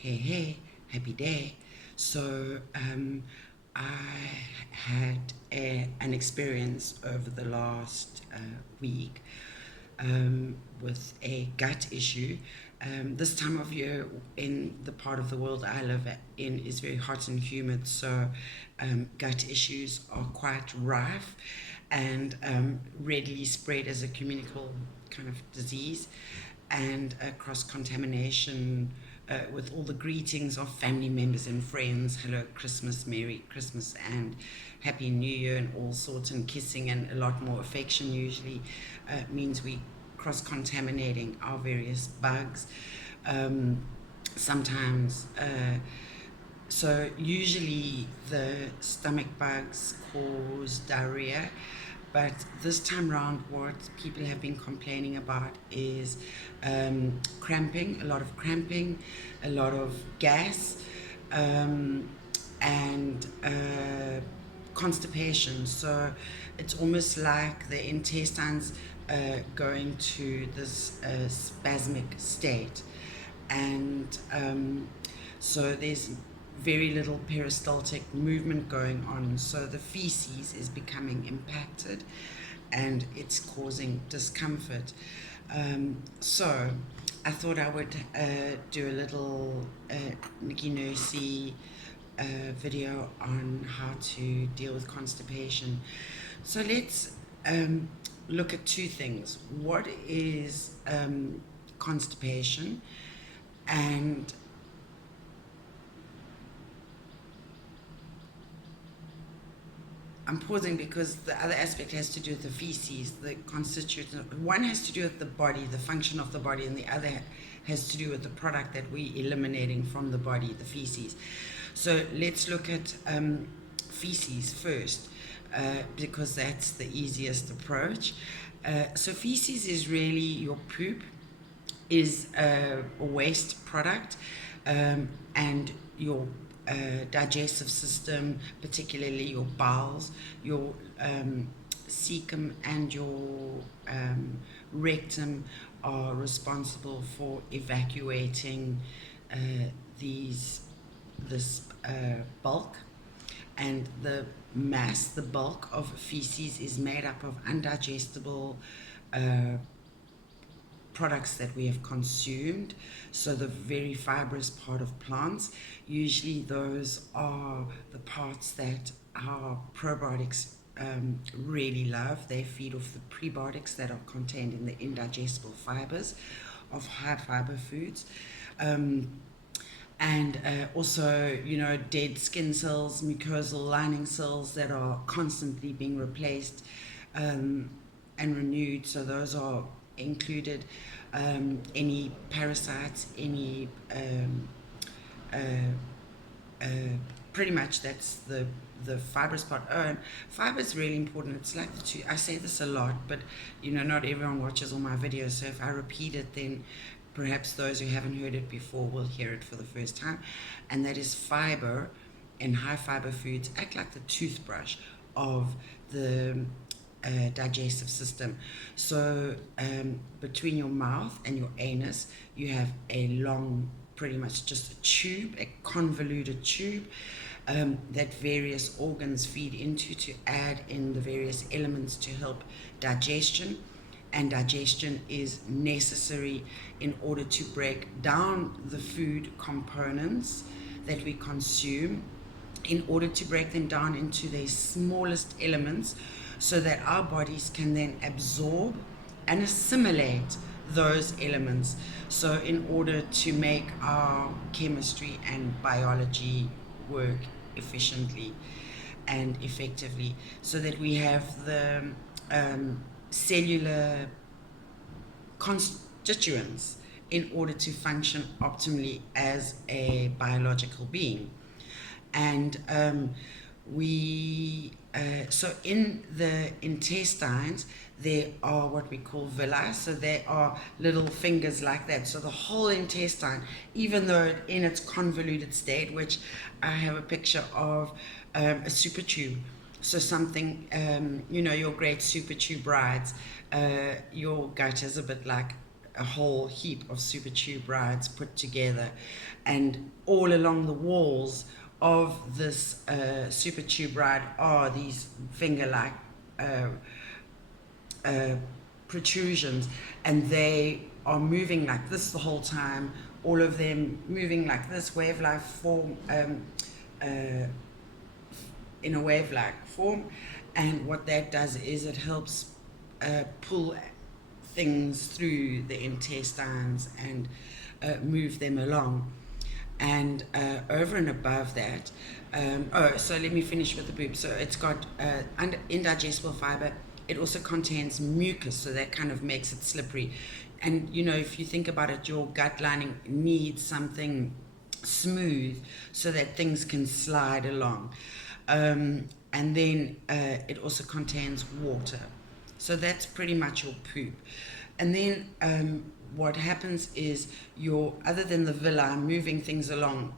Hey, happy day. So, I had an experience over the last week with a gut issue. This time of year in the part of the world I live in is very hot and humid, so gut issues are quite rife and readily spread as a communicable kind of disease, and cross contamination with all the greetings of family members and friends. Hello, Christmas, Merry Christmas, and Happy New Year, and all sorts, and kissing and a lot more affection usually means we cross contaminating our various bugs. Um, sometimes, so usually the stomach bugs cause diarrhea, but this time around, what people have been complaining about is cramping, a lot of cramping, a lot of gas, um, and constipation. So it's almost like the intestines going to this spasmic state. And so there's very little peristaltic movement going on. So the feces is becoming impacted and it's causing discomfort. So I thought I would do a little Nikki Nursey video on how to deal with constipation. So let's look at two things. What is constipation? And I'm pausing because the other aspect has to do with the feces, the constituent. One has to do with the body, the function of the body, and the other has to do with the product that we're eliminating from the body, the feces. So let's look at feces first, because that's the easiest approach. So feces is really your poop, is a waste product, and your digestive system, particularly your bowels, your cecum, and your rectum are responsible for evacuating this bulk, and the mass, the bulk of feces is made up of undigestible products that we have consumed, so the very fibrous part of plants. Usually those are the parts that our probiotics really love. They feed off the prebiotics that are contained in the indigestible fibers of high fiber foods. And also, dead skin cells, mucosal lining cells that are constantly being replaced and renewed. So those are included. Any parasites, any uh, uh, pretty much that's the fibrous part. Oh, and fiber is really important. It's like the two. I say this a lot, but not everyone watches all my videos. So if I repeat it, then perhaps those who haven't heard it before will hear it for the first time. And that is fiber, and high fiber foods act like the toothbrush of the digestive system. So between your mouth and your anus, you have a long, pretty much just a tube, a convoluted tube that various organs feed into to add in the various elements to help digestion. And digestion is necessary in order to break down the food components that we consume, in order to break them down into their smallest elements, so that our bodies can then absorb and assimilate those elements. So in order to make our chemistry and biology work efficiently and effectively, so that we have the cellular constituents in order to function optimally as a biological being. And so in the intestines there are what we call villi. So they are little fingers like that. So the whole intestine, even though in its convoluted state, which I have a picture of a super tube. So something, your great super tube rides, your gut is a bit like a whole heap of super tube rides put together, and all along the walls of this super tube ride are these finger-like uh, uh, protrusions, and they are moving like this the whole time, all of them moving like this, wave-like form, in a wave-like form. And what that does is it helps pull things through the intestines and move them along. And over and above that, so let me finish with the boob. So it's got indigestible fiber. It also contains mucus, so that kind of makes it slippery. And you know, if you think about it, your gut lining needs something smooth so that things can slide along. And then it also contains water. So that's pretty much your poop. And then what happens is other than the villi moving things along,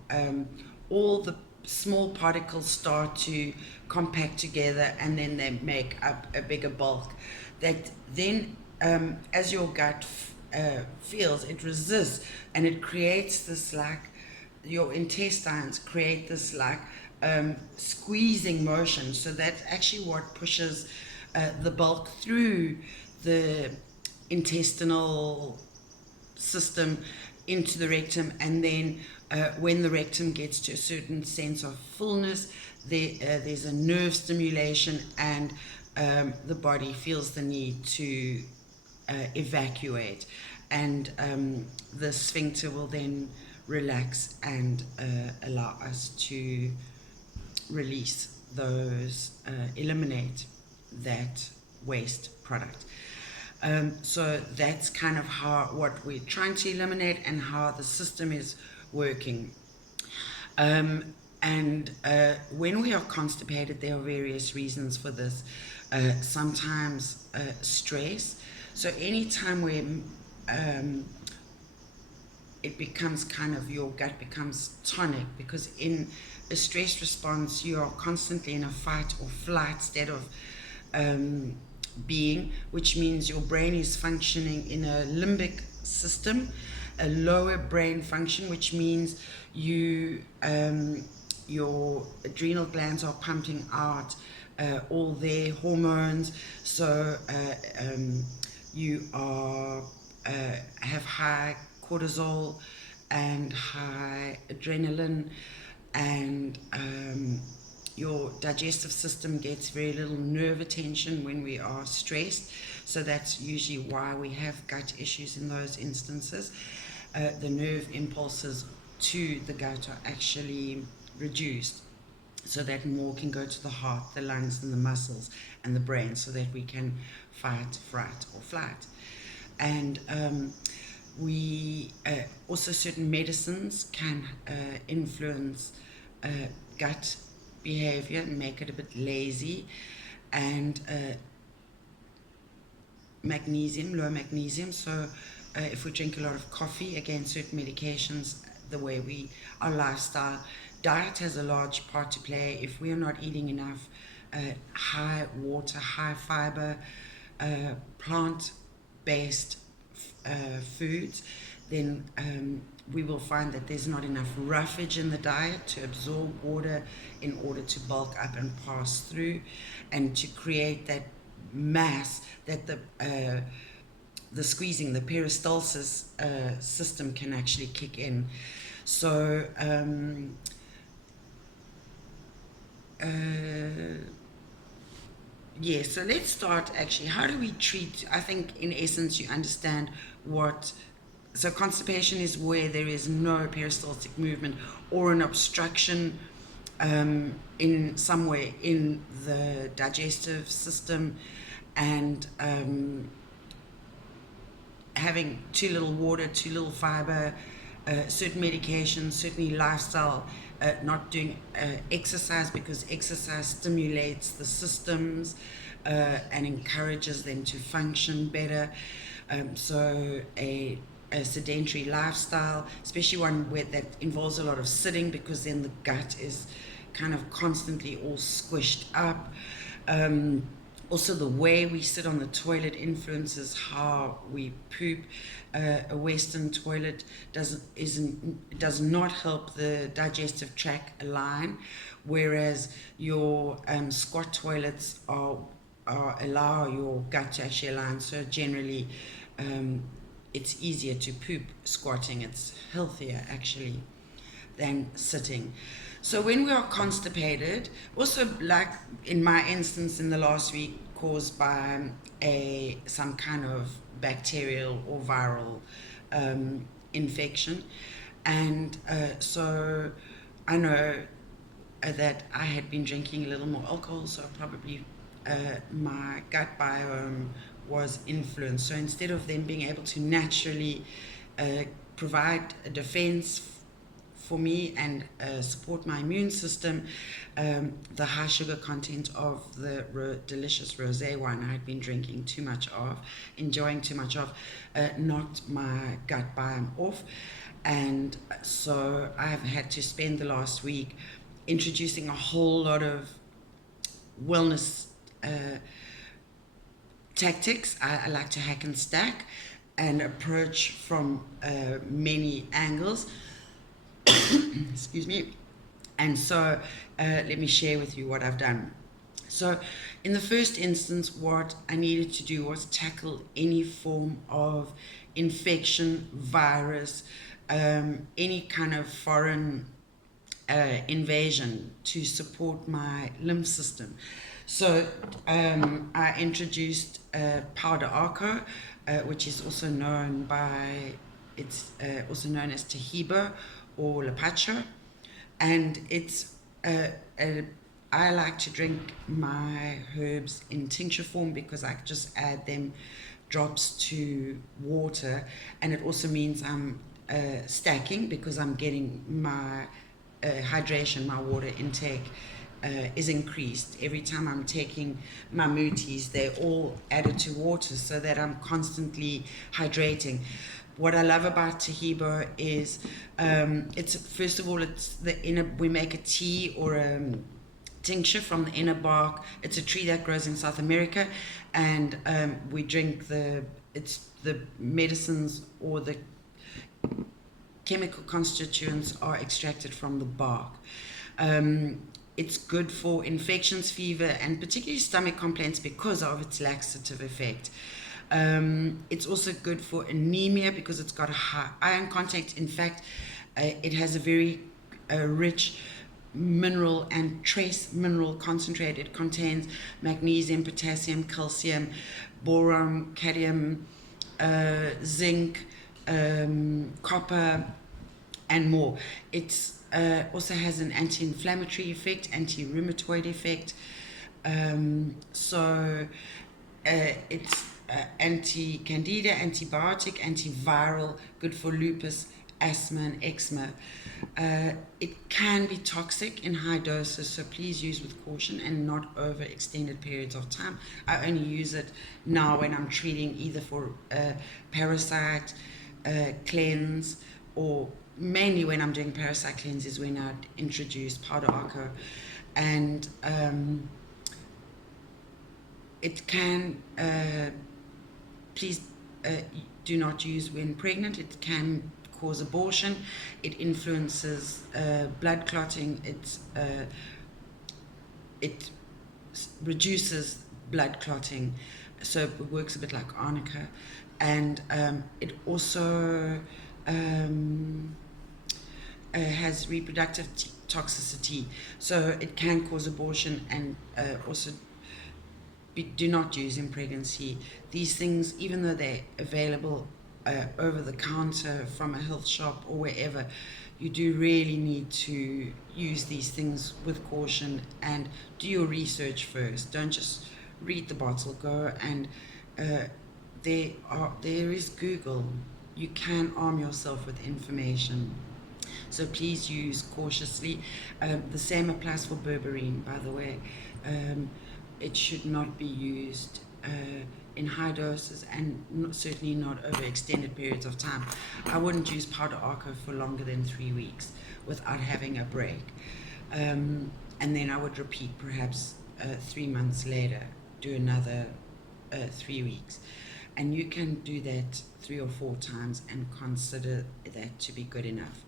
all the small particles start to compact together, and then they make up a bigger bulk that then, as your gut feels, it resists, and it creates this, like, your intestines create this like squeezing motion. So that's actually what pushes the bulk through the intestinal system into the rectum. And then when the rectum gets to a certain sense of fullness, there's a nerve stimulation, and the body feels the need to evacuate, and the sphincter will then relax and allow us to release those, eliminate that waste product. So that's kind of what we're trying to eliminate and how the system is working. And when we are constipated, there are various reasons for this. Sometimes stress. So anytime where it becomes kind of, your gut becomes tonic, because in a stress response you are constantly in a fight or flight state of being, which means your brain is functioning in a limbic system, a lower brain function, which means your adrenal glands are pumping out all their hormones. So you have high cortisol and high adrenaline, and your digestive system gets very little nerve attention when we are stressed. So that's usually why we have gut issues in those instances. The nerve impulses to the gut are actually reduced, so that more can go to the heart, the lungs, and the muscles, and the brain, so that we can fight, fright, or flight. And we also, certain medicines can influence gut behavior and make it a bit lazy. And magnesium, low magnesium. So if we drink a lot of coffee, again, certain medications, the way our lifestyle, diet has a large part to play. If we are not eating enough high water, high fiber, plant-based foods, then we will find that there's not enough roughage in the diet to absorb water in order to bulk up and pass through, and to create that mass that the squeezing, the peristalsis system can actually kick in. So yeah, so let's start actually. How do we treat? I think in essence you understand what. So constipation is where there is no peristaltic movement or an obstruction in some way in the digestive system, and having too little water, too little fiber, certain medications, certainly lifestyle, not doing exercise, because exercise stimulates the systems and encourages them to function better. So a sedentary lifestyle, especially one that involves a lot of sitting, because then the gut is kind of constantly all squished up. Also, the way we sit on the toilet influences how we poop. A Western toilet does not help the digestive tract align, whereas your squat toilets allow your gut to actually align. So generally, it's easier to poop squatting. It's healthier actually than sitting. So when we are constipated, also like in my instance in the last week, caused by some kind of bacterial or viral infection, and so I know that I had been drinking a little more alcohol, so probably my gut biome was influenced. So instead of them being able to naturally provide a defense for me and support my immune system, the high sugar content of the delicious rosé wine I had been drinking too much of, enjoying too much of, knocked my gut biome off. And so I've had to spend the last week introducing a whole lot of wellness tactics. I like to hack and stack and approach from many angles. Excuse me. And so let me share with you what I've done. So in the first instance, what I needed to do was tackle any form of infection, virus, any kind of foreign invasion to support my lymph system. So I introduced powder arco, which is also known as Tahiba or Lapacho, and I like to drink my herbs in tincture form because I just add them drops to water, and it also means I'm stacking because I'm getting my hydration, my water intake is increased. Every time I'm taking my mutis, they're all added to water so that I'm constantly hydrating. What I love about Tahiba is it's first of all, it's the inner, we make a tea or a tincture from the inner bark. It's a tree that grows in South America, and we drink the medicines or the chemical constituents are extracted from the bark. It's good for infections, fever, and particularly stomach complaints because of its laxative effect. It's also good for anemia because it's got a high iron content. In fact, it has a very rich mineral and trace mineral concentrate. It contains magnesium, potassium, calcium, boron, cadmium, zinc, copper, and more. It's also has an anti-inflammatory effect, anti-rheumatoid effect. It's anti-candida, antibiotic, antiviral, good for lupus, asthma, and eczema. It can be toxic in high doses, so please use with caution and not over extended periods of time. I only use it now when I'm treating either for parasite cleanse, or mainly when I'm doing parasite cleanse is when I'd introduce powder arco. And it can, please do not use when pregnant. It can cause abortion. It influences blood clotting. It reduces blood clotting, so it works a bit like arnica. And it also has reproductive toxicity, so it can cause abortion, and also do not use in pregnancy. These things, even though they're available over the counter from a health shop or wherever, you do really need to use these things with caution and do your research first. Don't just read the bottle. Go and there is Google. You can arm yourself with information. So please use cautiously. The same applies for berberine, by the way. It should not be used in high doses, and certainly not over extended periods of time. I wouldn't use powder arco for longer than 3 weeks without having a break. And then I would repeat perhaps 3 months later. do another 3 weeks. And you can do that 3 or 4 times and consider that to be good enough.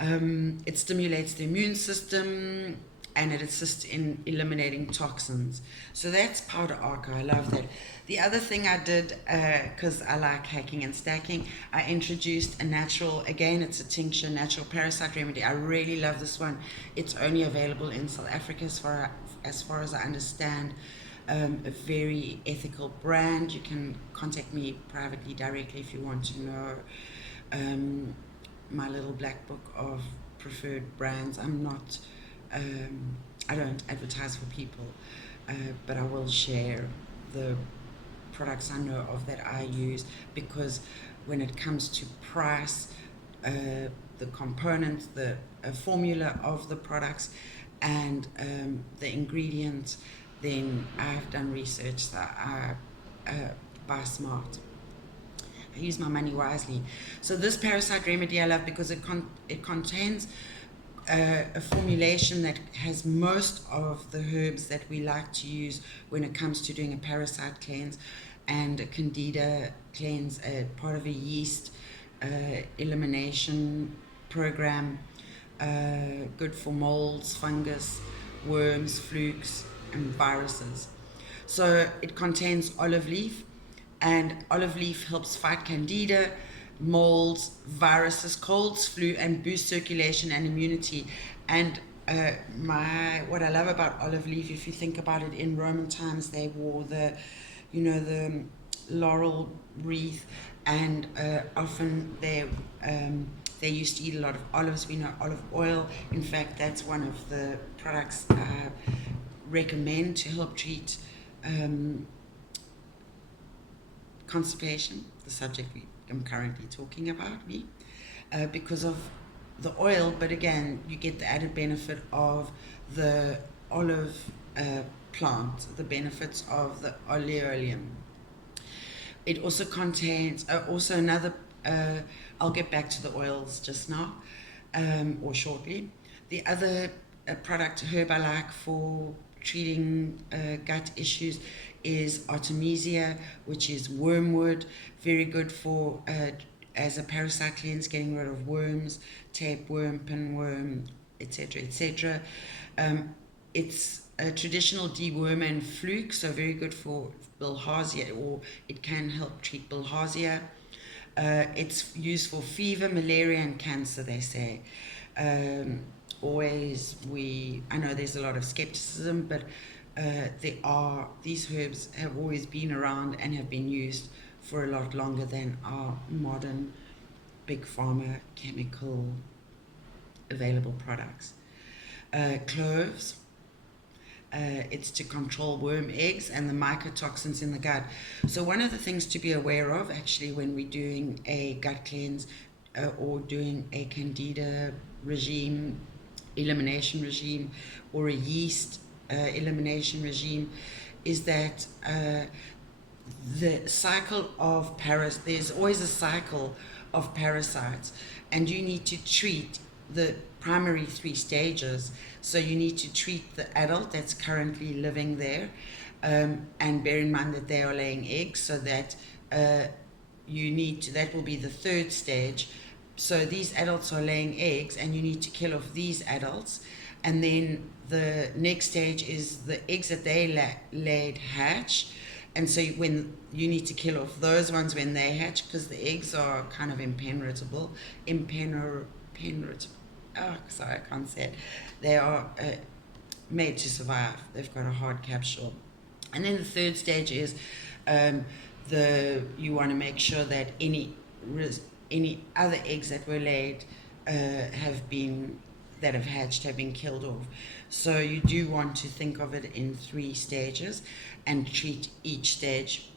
It stimulates the immune system and it assists in eliminating toxins. So that's powder arca. I love that. The other thing I did, because I like hacking and stacking, I introduced a natural, again, it's a tincture, natural parasite remedy. I really love this one. It's only available in South Africa as far as I understand. A very ethical brand. You can contact me privately, directly, if you want to know my little black book of preferred brands. I don't advertise for people, but I will share the products I know of that I use, because when it comes to price, the components, the formula of the products, and the ingredients, then I've done research, so I buy smart. I use my money wisely. So this parasite remedy I love because it contains a formulation that has most of the herbs that we like to use when it comes to doing a parasite cleanse and a candida cleanse, part of a yeast elimination program, good for molds, fungus, worms, flukes, and viruses. So it contains olive leaf, and olive leaf helps fight candida, molds, viruses, colds, flu, and boost circulation and immunity. And what I love about olive leaf, if you think about it, in Roman times they wore the laurel wreath, and often they used to eat a lot of olives. We know olive oil. In fact, that's one of the products I recommend to help treat constipation, the subject I'm currently talking about, because of the oil. But again, you get the added benefit of the olive plant, the benefits of the oleoleum. It also contains also another, I'll get back to the oils just now, or shortly. The other product herb I like for treating gut issues is Artemisia, which is wormwood, very good for as a parasite cleanse, getting rid of worms, tapeworm, pinworm, etc., etc. It's a traditional dewormer and fluke, so very good for bilharzia, or it can help treat bilharzia. It's used for fever, malaria, and cancer, they say. I know there's a lot of skepticism, but these herbs have always been around and have been used for a lot longer than our modern big pharma chemical available products. Cloves, it's to control worm eggs and the mycotoxins in the gut. So one of the things to be aware of, actually, when we're doing a gut cleanse or doing a candida regime, elimination regime, or a yeast elimination regime, is that the cycle of there's always a cycle of parasites, and you need to treat the primary 3 stages. So you need to treat the adult that's currently living there, and bear in mind that they are laying eggs, so that that will be the 3rd stage. So these adults are laying eggs, and you need to kill off these adults, and then the next stage is the eggs that they laid hatch. And so when you need to kill off those ones when they hatch, because the eggs are kind of impenetrable. Oh, sorry, I can't say it. They are made to survive. They've got a hard capsule. And then the 3rd stage is you want to make sure that any other eggs that were laid that have hatched have been killed off. So you do want to think of it in 3 stages and treat each stage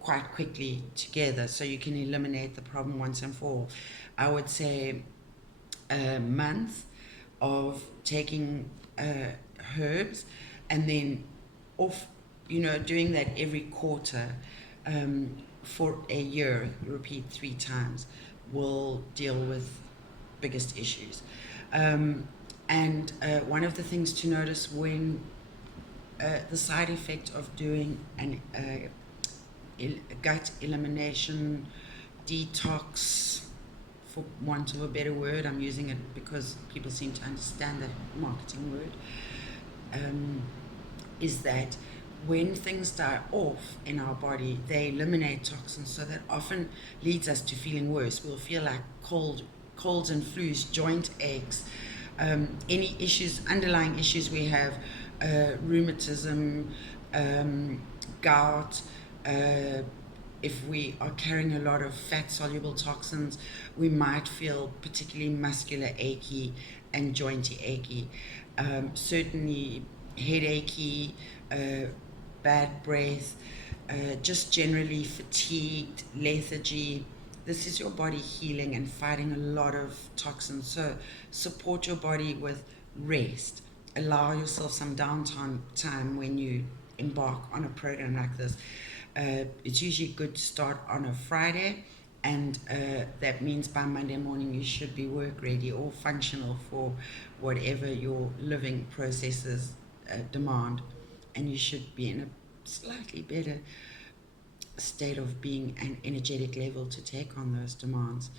quite quickly together, so you can eliminate the problem once and for all. I would say a month of taking herbs, and then doing that every quarter for a year, repeat 3 times, will deal with biggest issues. And one of the things to notice when the side effect of doing an gut elimination detox, for want of a better word. I'm using it because people seem to understand that marketing word, is that when things die off in our body, they eliminate toxins, so that often leads us to feeling worse. We'll feel like colds and flus, joint aches, any issues, underlying issues we have, rheumatism, gout. If we are carrying a lot of fat-soluble toxins, we might feel particularly muscular achy and jointy achy. Certainly headachy, bad breath, just generally fatigued, lethargy. This is your body healing and fighting a lot of toxins. So support your body with rest. Allow yourself some downtime when you embark on a program like this. It's usually good to start on a Friday, and that means by Monday morning you should be work ready or functional for whatever your living processes demand, and you should be in a slightly better state of being an energetic level to take on those demands.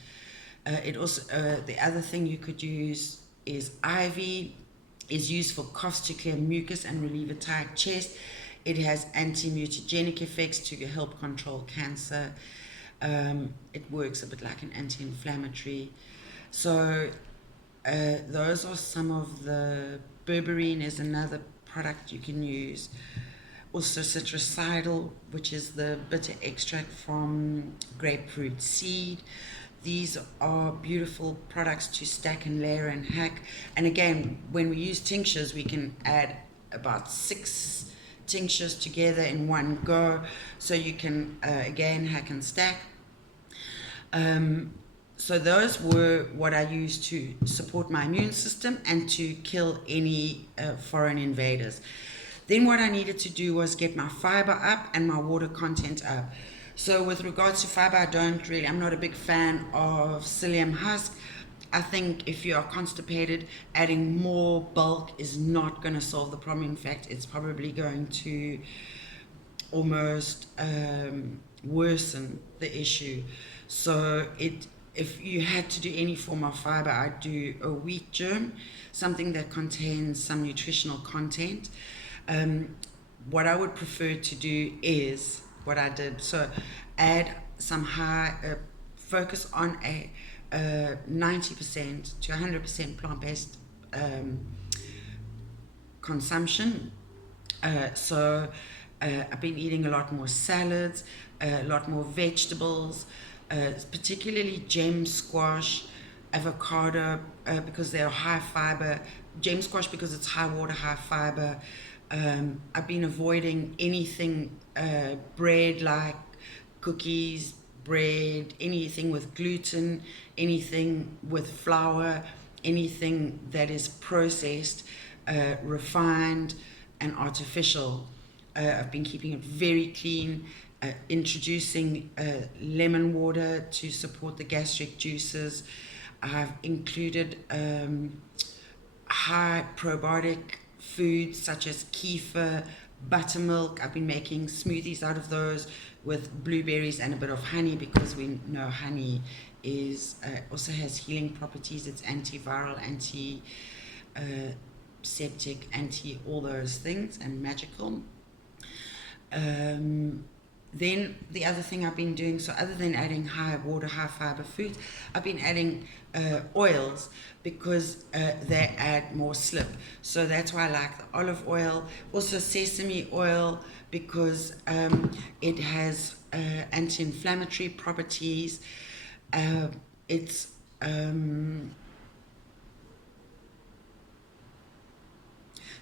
It also the other thing you could use is ivy. Is used for coughs to clear mucus and relieve a tight chest. It has anti-mutagenic effects to help control cancer. It works a bit like an anti-inflammatory. So those are some of the. Berberine is another product you can use. Also citricidal, which is the bitter extract from grapefruit seed. These are beautiful products to stack and layer and hack. And again, when we use tinctures, we can add about 6 tinctures together in one go. So you can, again, hack and stack. So those were what I used to support my immune system and to kill any foreign invaders. Then what I needed to do was get my fiber up and my water content up. So with regards to fiber, I'm not a big fan of psyllium husk. I think if you are constipated, adding more bulk is not going to solve the problem. In fact, it's probably going to almost worsen the issue. So if you had to do any form of fiber, I'd do a wheat germ, something that contains some nutritional content. What I would prefer to do is what I did. So add some focus on a 90% to 100% plant-based consumption. So I've been eating a lot more salads, a lot more vegetables, particularly gem squash, avocado, because they're high fiber, gem squash because it's high water, high fiber. I've been avoiding anything bread, like cookies, bread, anything with gluten, anything with flour, anything that is processed, refined, and artificial. I've been keeping it very clean, introducing lemon water to support the gastric juices. I've included high probiotic foods such as kefir, buttermilk. I've been making smoothies out of those with blueberries and a bit of honey, because we know honey is also has healing properties. It's antiviral, anti-septic, anti all those things, and magical. Then the other thing I've been doing, so other than adding high water, high fiber foods, I've been adding oils, because they add more slip. So that's why I like the olive oil. Also sesame oil, because it has anti-inflammatory properties. It's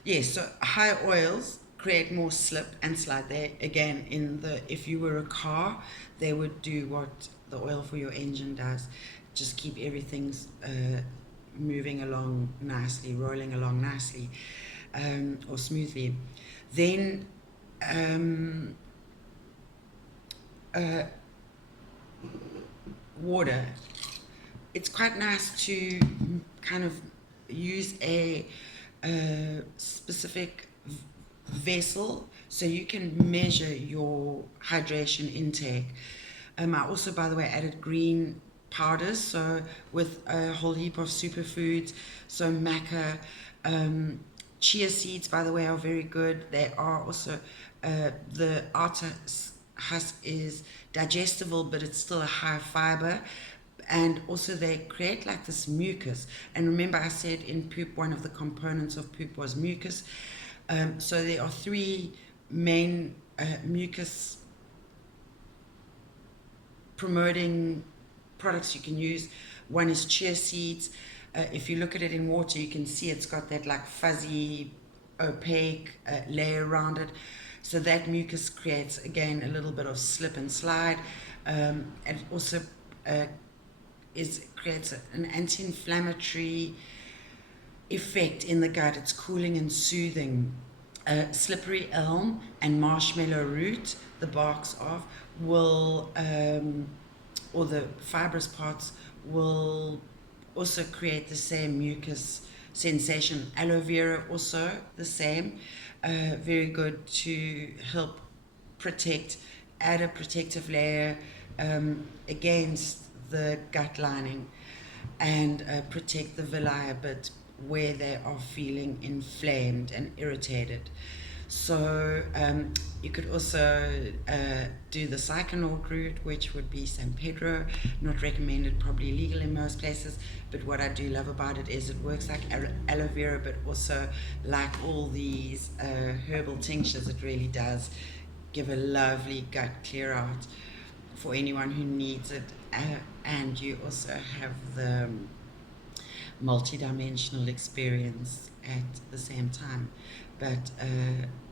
yes, so high oils create more slip and slide. There again, if you were a car, they would do what the oil for your engine does. Just keep everything moving along nicely, rolling along nicely, or smoothly. Then water. It's quite nice to kind of use a specific vessel so you can measure your hydration intake. I also, by the way, added green powders, so with a whole heap of superfoods, so maca, chia seeds, by the way, are very good. They are also, the outer husk is digestible, but it's still a high fiber. And also they create like this mucus. And remember I said in poop, one of the components of poop was mucus. So there are three main mucus promoting products you can use. One is chia seeds. If you look at it in water, you can see it's got that like fuzzy, opaque layer around it. So that mucus creates, again, a little bit of slip and slide. And it also creates an anti-inflammatory effect in the gut. It's cooling and soothing. Slippery elm and marshmallow root, the barks of, will, or the fibrous parts, will also create the same mucus sensation. Aloe vera also the same. Very good to help protect, add a protective layer against the gut lining, and protect the villi a bit where they are feeling inflamed and irritated. So you could also do the cycanoid route, which would be San Pedro, not recommended, probably illegal in most places, but what I do love about it is it works like aloe vera, but also like all these herbal tinctures, it really does give a lovely gut clear out for anyone who needs it. And you also have the multi-dimensional experience at the same time, but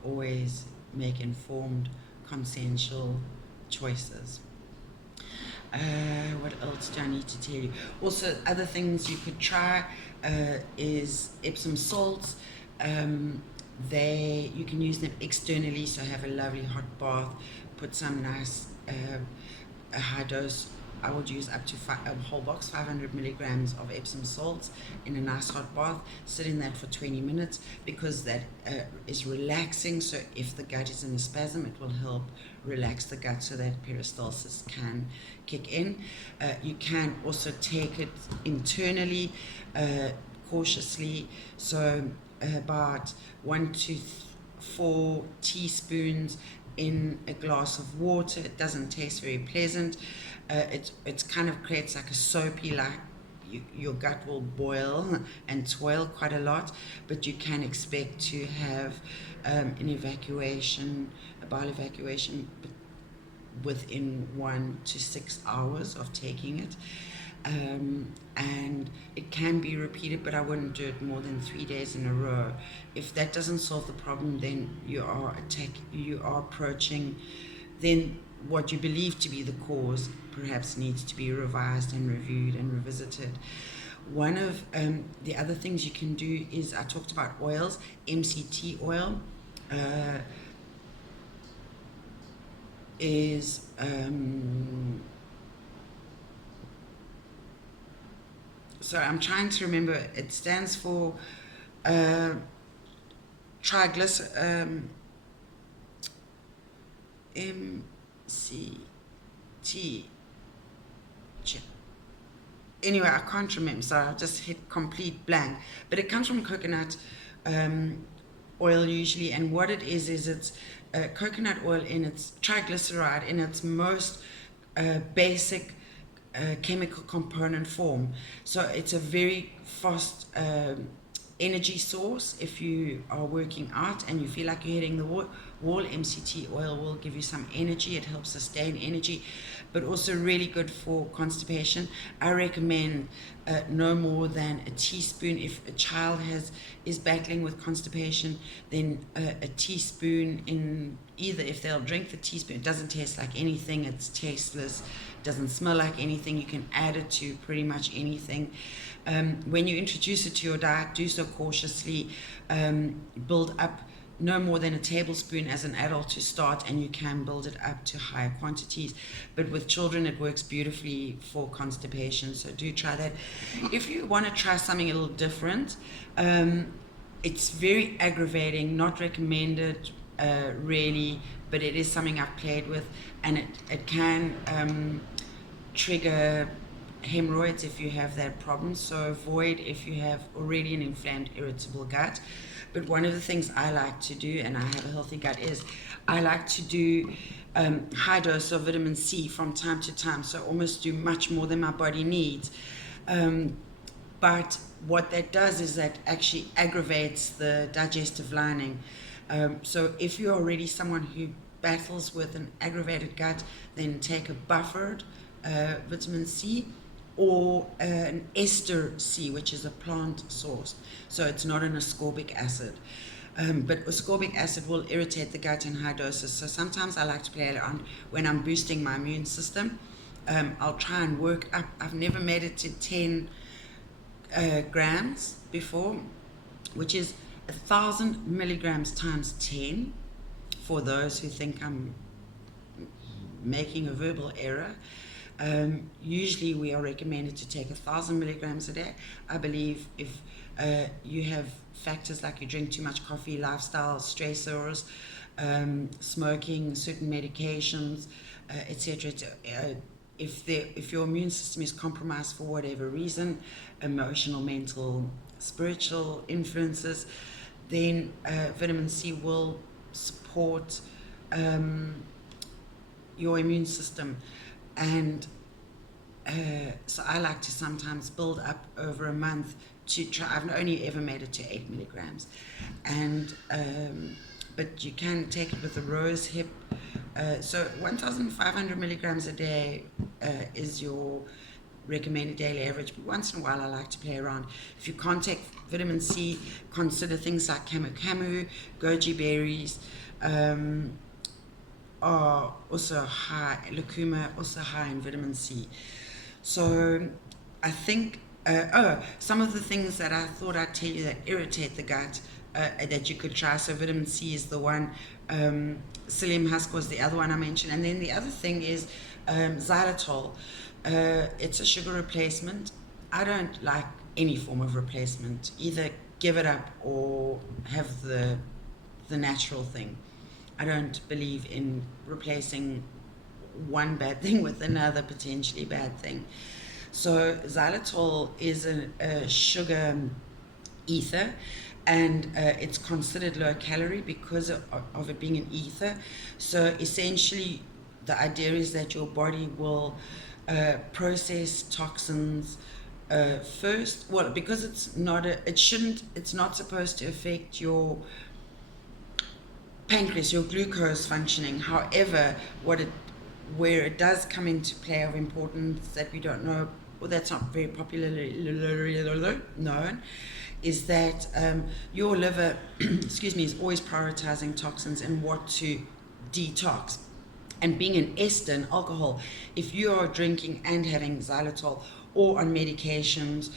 always make informed, consensual choices. What else do I need to tell you? Also, other things you could try is Epsom salts. You can use them externally, so have a lovely hot bath, put some nice a high dose. I would use up to a whole box, 500 milligrams of Epsom salts in a nice hot bath. Sit in that for 20 minutes because that is relaxing. So if the gut is in a spasm, it will help relax the gut so that peristalsis can kick in. You can also take it internally, cautiously. So about 1 to 4 teaspoons in a glass of water. It doesn't taste very pleasant. It kind of creates like a soapy, like your gut will boil and swell quite a lot, but you can expect to have an evacuation, a bowel evacuation within 1 to 6 hours of taking it. And it can be repeated, but I wouldn't do it more than 3 days in a row. If that doesn't solve the problem, then you are approaching, then what you believe to be the cause perhaps needs to be revised and reviewed and revisited. One of the other things you can do is, I talked about oils, MCT oil is so I'm trying to remember, it stands for triglyceride, MCT. Anyway, I can't remember, so I just hit complete blank. But it comes from coconut oil usually, and what it is it's coconut oil in its triglyceride in its most basic chemical component form. So it's a very fast energy source. If you are working out and you feel like you're hitting the wall, MCT oil will give you some energy. It helps sustain energy, but also really good for constipation. I recommend no more than a teaspoon. If a child is battling with constipation, then a teaspoon in either, if they'll drink the teaspoon, it doesn't taste like anything, it's tasteless, doesn't smell like anything, you can add it to pretty much anything. When you introduce it to your diet, do so cautiously. Build up no more than a tablespoon as an adult to start, and you can build it up to higher quantities. But with children, it works beautifully for constipation, so do try that. If you want to try something a little different, It's very aggravating, not recommended really, but it is something I've played with, and it can trigger hemorrhoids if you have that problem. So avoid if you have already an inflamed, irritable gut. But one of the things I like to do, and I have a healthy gut, is I like to do high dose of vitamin C from time to time. So almost do much more than my body needs. But what that does is that actually aggravates the digestive lining. So if you're already someone who battles with an aggravated gut, then take a buffered vitamin C or an ester C, which is a plant source. So it's not an ascorbic acid. But ascorbic acid will irritate the gut in high doses. So sometimes I like to play around when I'm boosting my immune system. I'll try and work up. I've never made it to 10 grams before, which is 1,000 milligrams times 10 for those who think I'm making a verbal error. Usually we are recommended to take 1,000 milligrams a day. I believe if you have factors like you drink too much coffee, lifestyle stressors, smoking, certain medications, etc. If your immune system is compromised for whatever reason, emotional, mental, spiritual influences, then vitamin C will support your immune system. And so I like to sometimes build up over a month to try. I've only ever made it to 8 milligrams, and but you can take it with a rose hip. So 1,500 milligrams a day is your recommended daily average, but once in a while I like to play around. If you can't take vitamin C, consider things like camu, goji berries, are also high, lucuma, also high in vitamin C. So I think, some of the things that I thought I'd tell you that irritate the gut that you could try. So vitamin C is the one, psyllium husk was the other one I mentioned, and then the other thing is xylitol. It's a sugar replacement. I don't like any form of replacement. Either give it up or have the natural thing. I don't believe in replacing one bad thing with another potentially bad thing. So xylitol is a sugar ether, and it's considered low calorie because of it being an ether. So essentially the idea is that your body will process toxins first. Well, because it's not supposed to affect your pancreas, your glucose functioning. However, where it does come into play of importance that we don't know, or that's not very popularly known, is that your liver, excuse me, is always prioritizing toxins and what to detox. And being an ester in alcohol, if you are drinking and having xylitol or on medications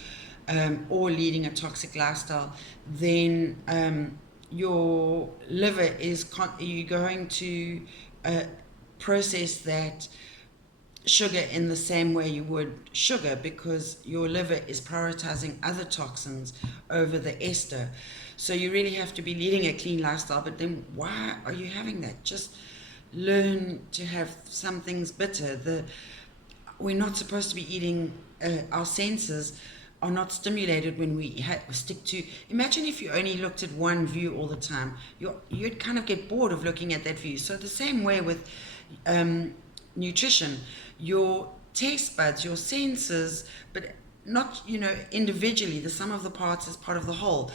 or leading a toxic lifestyle, then your liver is you're going to process that sugar in the same way you would sugar, because your liver is prioritizing other toxins over the ester. So you really have to be leading a clean lifestyle. But then why are you having that? Just learn to have some things bitter. We're not supposed to be eating, our senses are not stimulated when we stick to. Imagine if you only looked at one view all the time. You'd kind of get bored of looking at that view. So the same way with nutrition, your taste buds, your senses, but not individually, the sum of the parts is part of the whole,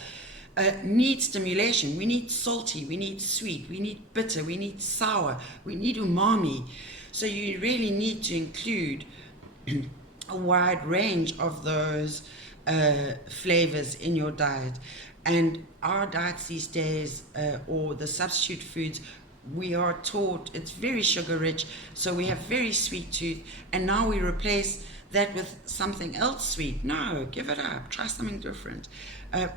need stimulation. We need salty, we need sweet, we need bitter, we need sour, we need umami. So you really need to include a wide range of those flavors in your diet. And our diets these days, or the substitute foods, we are taught it's very sugar rich, so we have very sweet tooth, and now we replace that with something else sweet. No, give it up, try something different.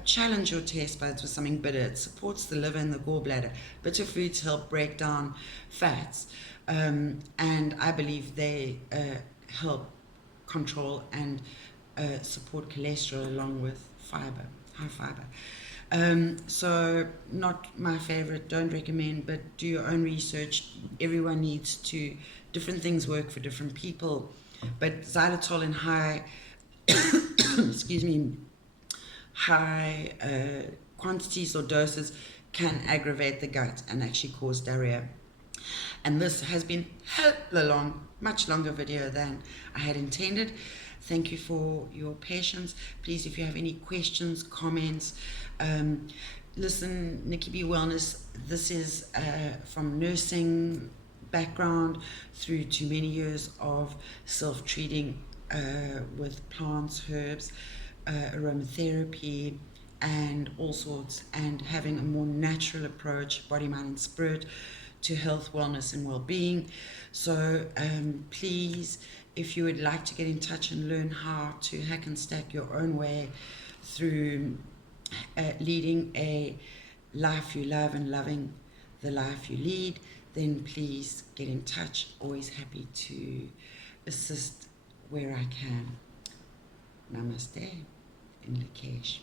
Challenge your taste buds with something bitter. It supports the liver and the gallbladder. Bitter foods help break down fats, and I believe they help control and support cholesterol along with fiber, high fiber. So not my favorite, don't recommend, but do your own research. Everyone needs to, different things work for different people. But xylitol in high, excuse me, high quantities or doses can aggravate the gut and actually cause diarrhea. And this has been hella long, much longer video than I had intended. Thank you for your patience. Please, if you have any questions, comments, listen, Nikki B Wellness, this is from nursing background through to many years of self-treating with plants, herbs, aromatherapy, and all sorts, and having a more natural approach, body, mind, and spirit, to health, wellness, and well-being. So please, if you would like to get in touch and learn how to hack and stack your own way through leading a life you love and loving the life you lead, then please get in touch. Always happy to assist where I can. Namaste in Lakesh.